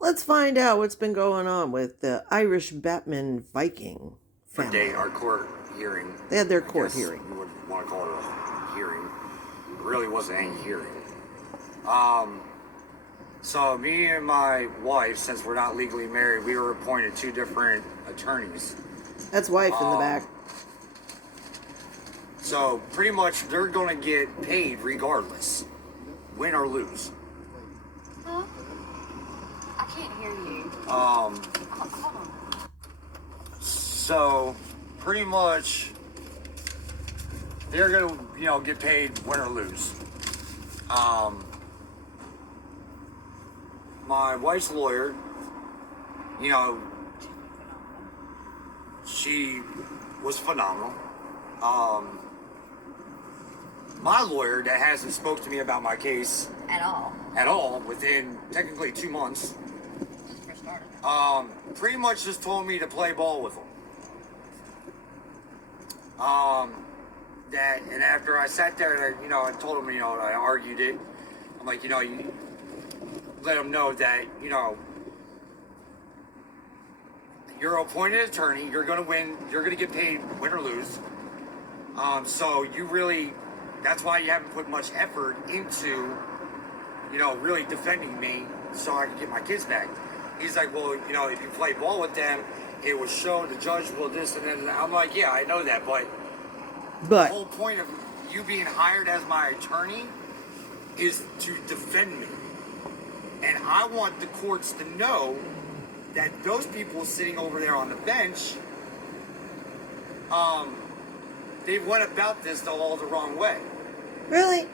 Let's find out what's been going on with the Irish Batman Viking Day, family. our court hearing, They had their I court guess hearing. you would want to call it a hearing. It really wasn't any hearing. Um, so me and my wife, since we're not legally married, we were appointed two different attorneys. That's wife in the Um, back. so pretty much they're gonna get paid regardless, win or lose. Huh? I can't hear you. Hold on. So pretty much they're gonna, get paid win or lose. Um, my wife's lawyer, you know, she was phenomenal. Um, my lawyer that hasn't spoke to me about my case At all. within technically 2 months, Just for started. pretty much just told me to play ball with him. That, and after I sat there and I told him, I argued it. I'm like, you let him know that, you're an appointed attorney. You're gonna win. You're gonna get paid, win or lose. So you really, that's why you haven't put much effort into, really defending me so I can get my kids back. He's like, well, if you play ball with them, it will show the judge will this and then. I'm like, yeah, I know that, but the But whole point of you being hired as my attorney is to defend me. And I want the courts to know that those people sitting over there on the bench, they went about this all the wrong way. really,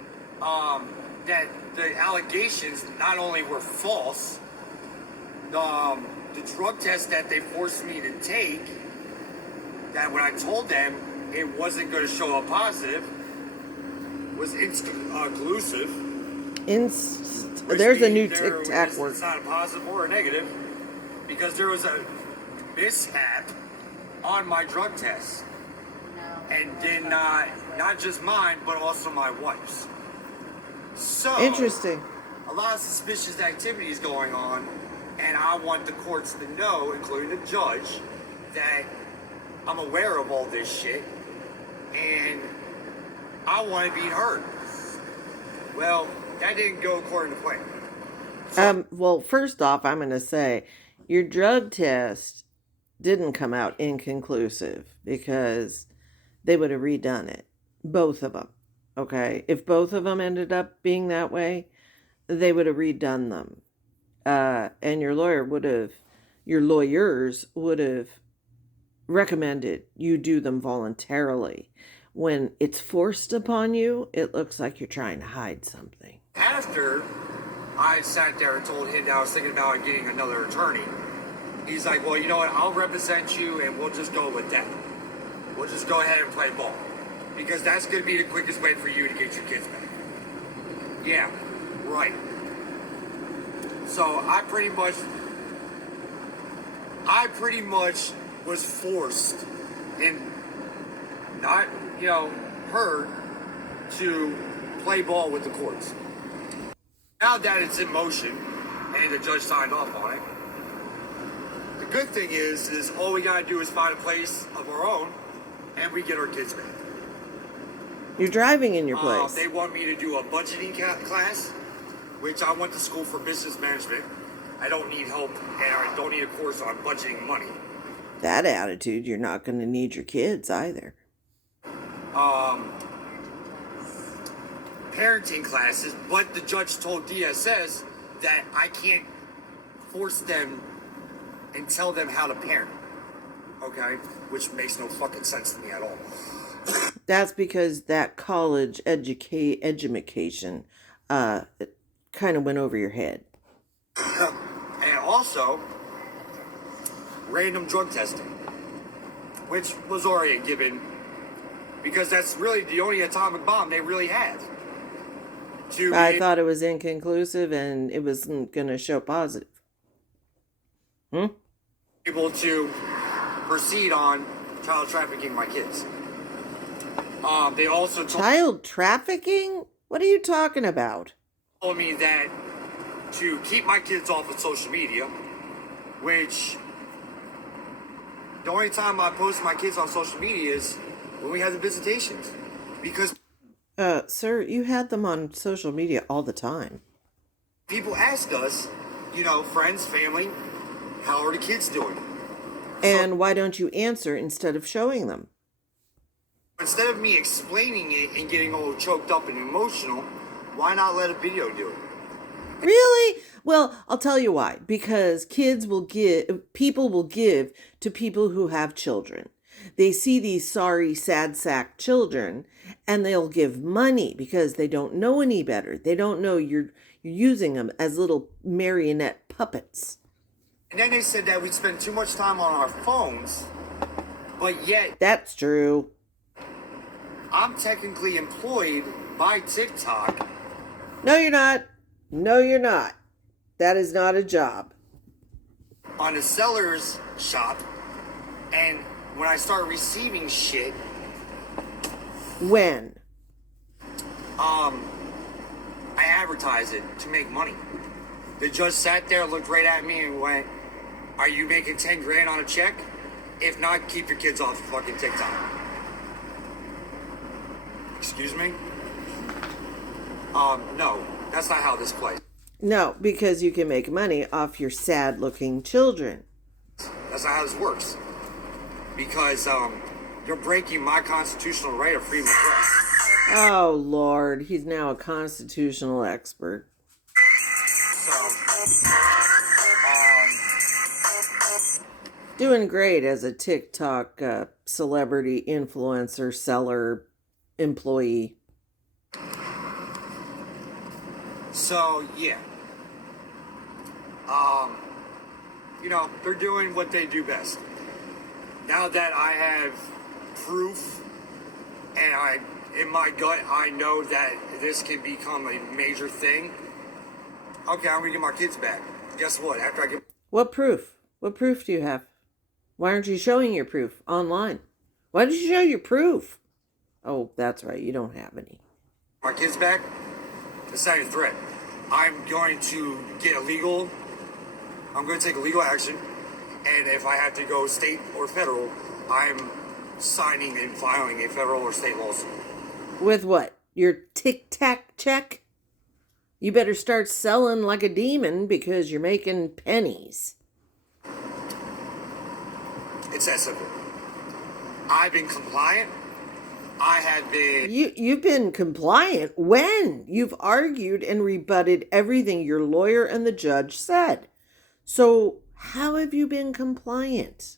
That the allegations not only were false, the drug test that they forced me to take, that when I told them it wasn't going to show a positive, was inconclusive. there's a new Tic Tac word. It's not a positive or a negative because there was a mishap on my drug test, No. and did not just mine but also my wife's. So Interesting. a lot of suspicious activities going on, and I want the courts to know, including the judge, that I'm aware of all this shit, and I want to be heard. Well, that didn't go according to plan. So, Well, first off, I'm going to say your drug test didn't come out inconclusive because they would have redone it. Both of them. Okay. If both of them ended up being that way, they would have redone them. And your lawyers would have recommended you do them voluntarily. When it's forced upon you, it looks like you're trying to hide something. after I sat there and told him that I was thinking about getting another attorney, he's like, well, you know what? I'll represent you, and we'll just go with that. We'll just go ahead and play ball. Because that's going to be the quickest way for you to get your kids back. Yeah, right. So I pretty much was forced and not, heard to play ball with the courts. Now that it's in motion and the judge signed off on it, the good thing is all we gotta do is find a place of our own and we get our kids back. You're driving in your place. They want me to do a budgeting class, which I went to school for business management. I don't need help and I don't need a course on budgeting money. That attitude, you're not going to need your kids either. Parenting classes, but the judge told DSS that I can't force them and tell them how to parent. Okay? Which makes no fucking sense to me at all. That's because that college education kind of went over your head. And also, random drug testing, which was already a given because that's really the only atomic bomb they really have. I thought it was inconclusive and it wasn't going to show positive. Able to proceed on child trafficking my kids. They also Child trafficking? What are you talking about? told me that to keep my kids off of social media, which the only time I post my kids on social media is when we have the visitations. Because Sir, you had them on social media all the time. people ask us, friends, family, how are the kids doing? And why don't you answer instead of showing them? Instead of me explaining it and getting all choked up and emotional, why not let a video do it? Really? Well, I'll tell you why. Because people will give to people who have children. They see these sorry, sad sack children, and they'll give money because they don't know any better. They don't know you're using them as little marionette puppets. And then they said that we spend too much time on our phones, but yet That's true. I'm technically employed by TikTok. No, you're not. No, you're not. That is not a job. On the seller's shop, and when I start receiving shit, When? I advertise it to make money. The judge sat there, looked right at me, and went, "Are you making 10 grand on a check? If not, keep your kids off fucking TikTok." Excuse me? No, that's not how this plays. No, because you can make money off your sad looking children. That's not how this works. Because you're breaking my constitutional right of freedom of press. Oh, Lord. He's now a constitutional expert. So, Doing great as a TikTok celebrity influencer seller employee. yeah. They're doing what they do best. Now that I have proof and in my gut, I know that this can become a major thing. Okay, I'm gonna get my kids back. Guess what? After I get What proof? What proof do you have? Why aren't you showing your proof online? Why don't you show your proof? Oh, that's right. You don't have any. my kids back, it's not a threat. I'm going to get illegal. I'm going to take legal action. And if I have to go state or federal, I'm signing and filing a federal or state lawsuit. With what? Your tic-tac check? You better start selling like a demon because you're making pennies. It's that simple. I've been compliant. I have been... You've been compliant when? You've argued and rebutted everything your lawyer and the judge said. So how have you been compliant?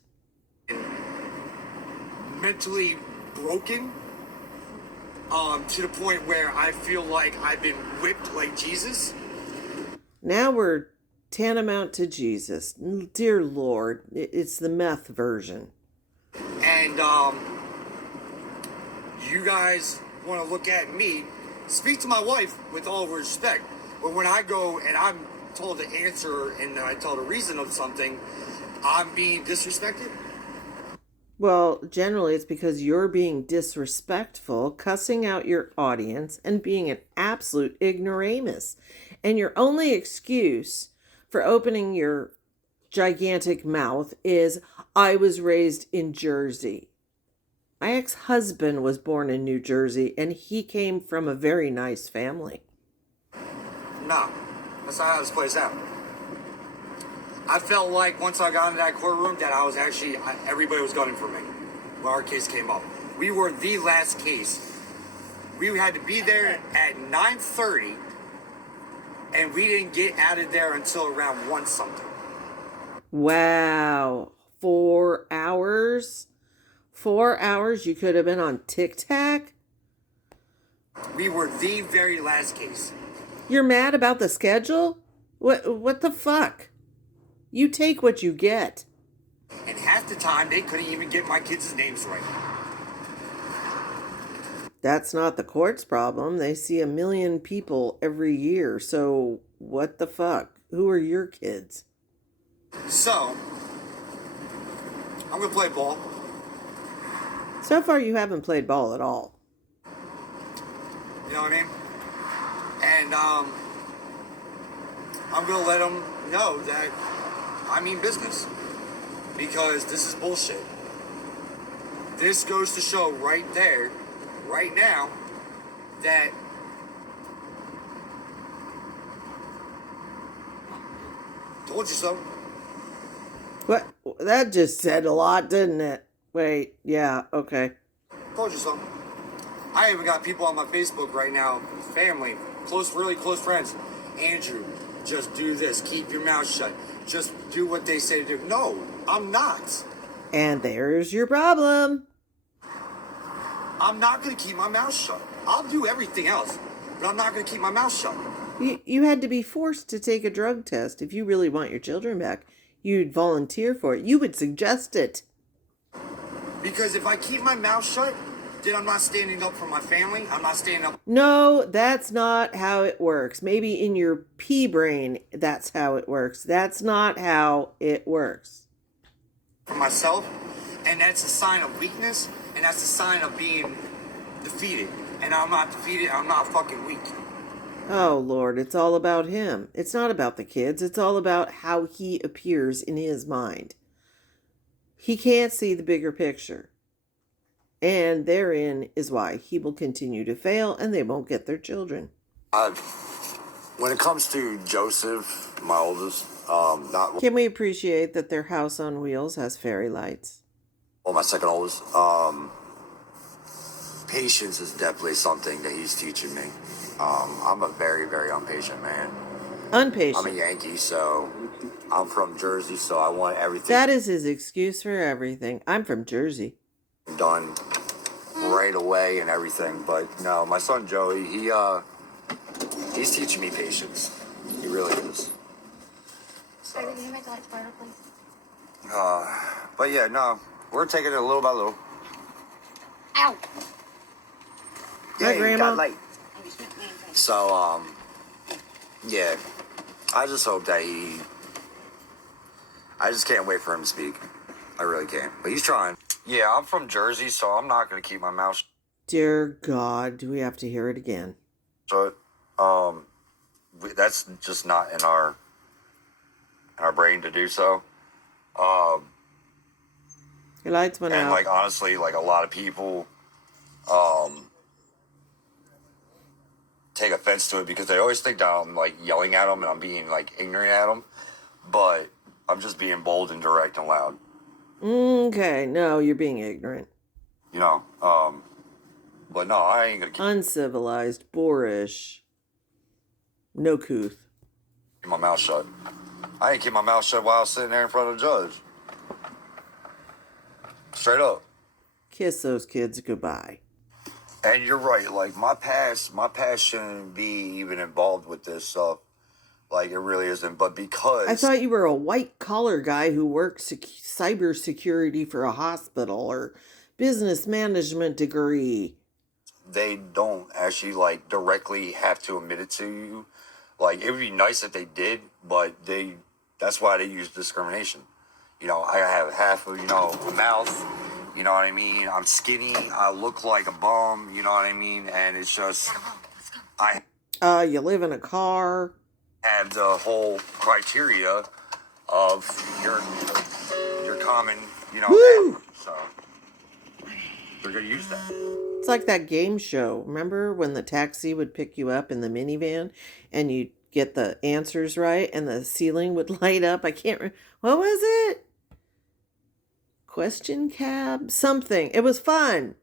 mentally broken to the point where I feel like I've been whipped like Jesus. Now we're tantamount to Jesus. Dear Lord, it's the meth version. And you guys want to look at me, speak to my wife with all respect. But when I go and I'm told the answer and I tell the reason of something, I'm being disrespected. Well, generally it's because you're being disrespectful, cussing out your audience, and being an absolute ignoramus. And your only excuse for opening your gigantic mouth is, I was raised in Jersey. My ex-husband was born in New Jersey, and he came from a very nice family. No, that's not how this plays out. I felt like once I got into that courtroom that I was actually, everybody was gunning for me when our case came up. We were the last case. We had to be there at 9:30, and we didn't get out of there until around 1 something. Wow. 4 hours? 4 hours you could have been on TikTok? We were the very last case. You're mad about the schedule? What the fuck? You take what you get. And half the time, they couldn't even get my kids' names right. That's not the court's problem. They see 1 million people every year. So what the fuck? Who are your kids? So, I'm going to play ball. So far you haven't played ball at all. You know what I mean? And I'm gonna let them know that I mean business, because this is bullshit. This goes to show right there, right now, that told you so. What? That just said a lot, didn't it? Wait, yeah, okay. Told you so. I even got people on my Facebook right now, family, close, really close friends. Andrew, just do this. Keep your mouth shut. Just do what they say to do. No, I'm not. And there's your problem. I'm not going to keep my mouth shut. I'll do everything else, but I'm not going to keep my mouth shut. You had to be forced to take a drug test. If you really want your children back, you'd volunteer for it. You would suggest it. Because if I keep my mouth shut, then I'm not standing up for my family. I'm not standing up. No, that's not how it works. Maybe in your pea brain, that's how it works. That's not how it works. For myself, and that's a sign of weakness, and that's a sign of being defeated. And I'm not defeated. I'm not fucking weak. Oh, Lord, it's all about him. It's not about the kids. It's all about how he appears in his mind. He can't see the bigger picture. And therein is why he will continue to fail and they won't get their children. When it comes to Joseph, my oldest, not Can we appreciate that their house on wheels has fairy lights? well, my second oldest, patience is definitely something that he's teaching me. I'm a very, very impatient man. Unpatient. I'm a Yankee, so I'm from Jersey, so I want everything That is his excuse for everything. I'm from Jersey. done right away and everything. But no, my son Joey, he's teaching me patience. He really is. So, Baby, can you make the lights brighter, please? but yeah, no, we're taking it little by little. Ow! Hi, You Grandma. got light. So, yeah, I just hope that I just can't wait for him to speak. I really can't. But he's trying. Yeah, I'm from Jersey, so I'm not going to keep my mouth Dear God, do we have to hear it again? shut. That's just not in our brain to do so. Your lights went And out. like honestly, like a lot of people take offense to it because they always think that I'm like yelling at them and I'm being like ignorant at them, but I'm just being bold and direct and loud. Okay, no, you're being ignorant. You know, but no, I ain't gonna keep Uncivilized, boorish, no couth. my mouth shut. I ain't keep my mouth shut while I was sitting there in front of the judge. Straight up. Kiss those kids goodbye. And you're right. Like my past shouldn't be even involved with this stuff. Like it really isn't. But because I thought you were a white collar guy who worked cybersecurity for a hospital or business management degree. they don't actually like directly have to admit it to you, like it would be nice if they did, but that's why they use discrimination. You know, I have half of a mouth. You know what I mean? I'm skinny. I look like a bum. You know what I mean? And it's just I You live in a car. have the whole criteria of your common, Woo! so they're gonna use that. It's like that game show. Remember when the taxi would pick you up in the minivan and you'd get the answers right and the ceiling would light up? I can't remember. What was it? Question cab? Something. It was fun.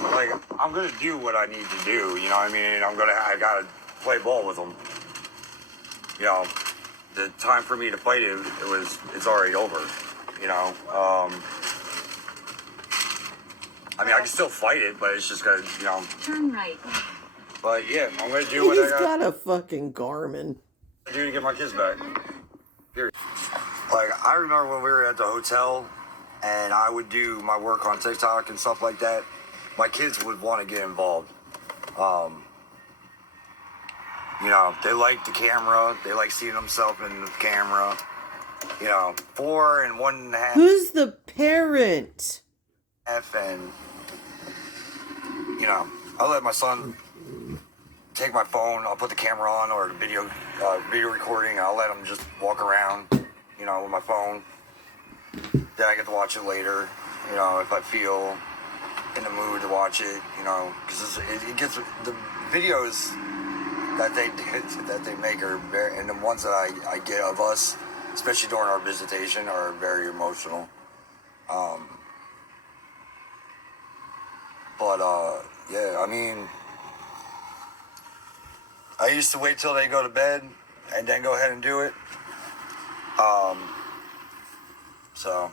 Like I'm gonna do what I need to do. You know what I mean? I gotta play ball with them. You know, the time for me to fight it's already over. You know, I mean I can still fight it, but it's just gonna Turn right. But yeah, I'm gonna do what He's I got a fucking Garmin. do to get my kids back. Period. Like I remember when we were at the hotel, and I would do my work on TikTok and stuff like that. My kids would want to get involved. They like the camera. They like seeing themselves in the camera. 4 and 1.5. Who's the parent? And I let my son take my phone, I'll put the camera on or the video recording, and I'll let them just walk around, with my phone. Then I get to watch it later, if I feel in the mood to watch it, because it gets the videos that they make are very, and the ones that I get of us, especially during our visitation, are very emotional. Yeah, I mean, I used to wait till they go to bed and then go ahead and do it. So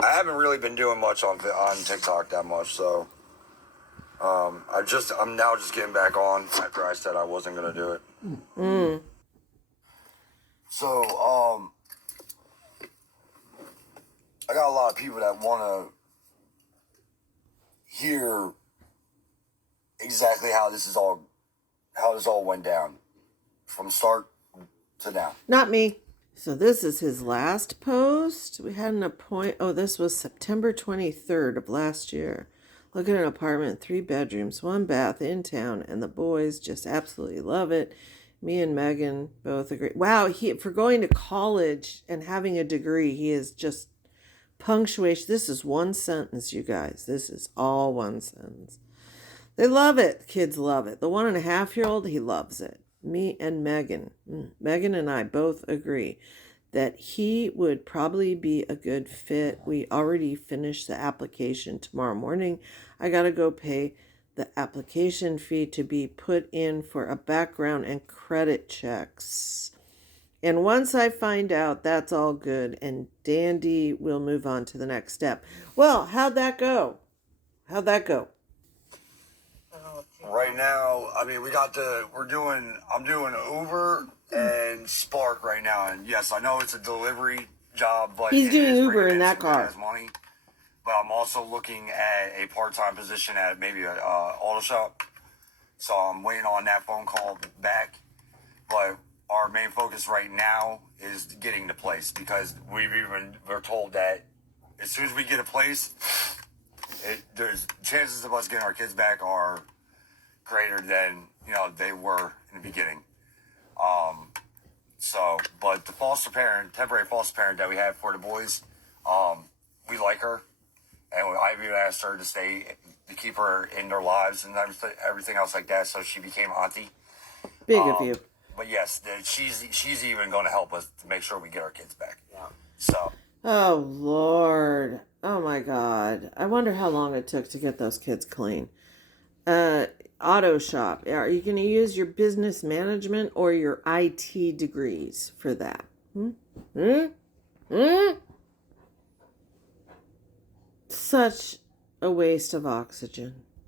I haven't really been doing much on TikTok that much. So I'm now just getting back on after I said I wasn't gonna do it. Mm. So I got a lot of people that want to hear exactly how this all went down from start to now. Not me. So this is his last post. We had an appointment. Oh, this was September 23rd of last year. Look at an apartment, 3 bedrooms, 1 bath in town, and the boys just absolutely love it. Me and Megan both agree. Wow, for going to college and having a degree, he is just punctuation. This is one sentence, you guys. This is all one sentence. They love it. Kids love it. The 1.5-year-old, he loves it. Me and Megan. Megan and I both agree that he would probably be a good fit. We already finished the application tomorrow morning. I got to go pay the application fee to be put in for a background and credit checks. And once I find out, that's all good and dandy, we'll move on to the next step. Well, how'd that go? How'd that go? Right now, I mean, I'm doing Uber and Spark right now. And yes, I know it's a delivery job, but He's doing Uber bringing in that car. Has money. But I'm also looking at a part-time position at maybe a auto shop. So I'm waiting on that phone call back. But our main focus right now is getting the place, because we're told that as soon as we get a place, there's chances of us getting our kids back are greater than they were in the beginning. But the temporary foster parent that we have for the boys, we like her, and I've even asked her to keep her in their lives and everything else like that. So she became auntie. Big of you. But yes, she's even going to help us to make sure we get our kids back. Yeah. So. Oh, Lord. Oh, my God. I wonder how long it took to get those kids clean. Auto shop. Are you going to use your business management or your IT degrees for that? Such a waste of oxygen.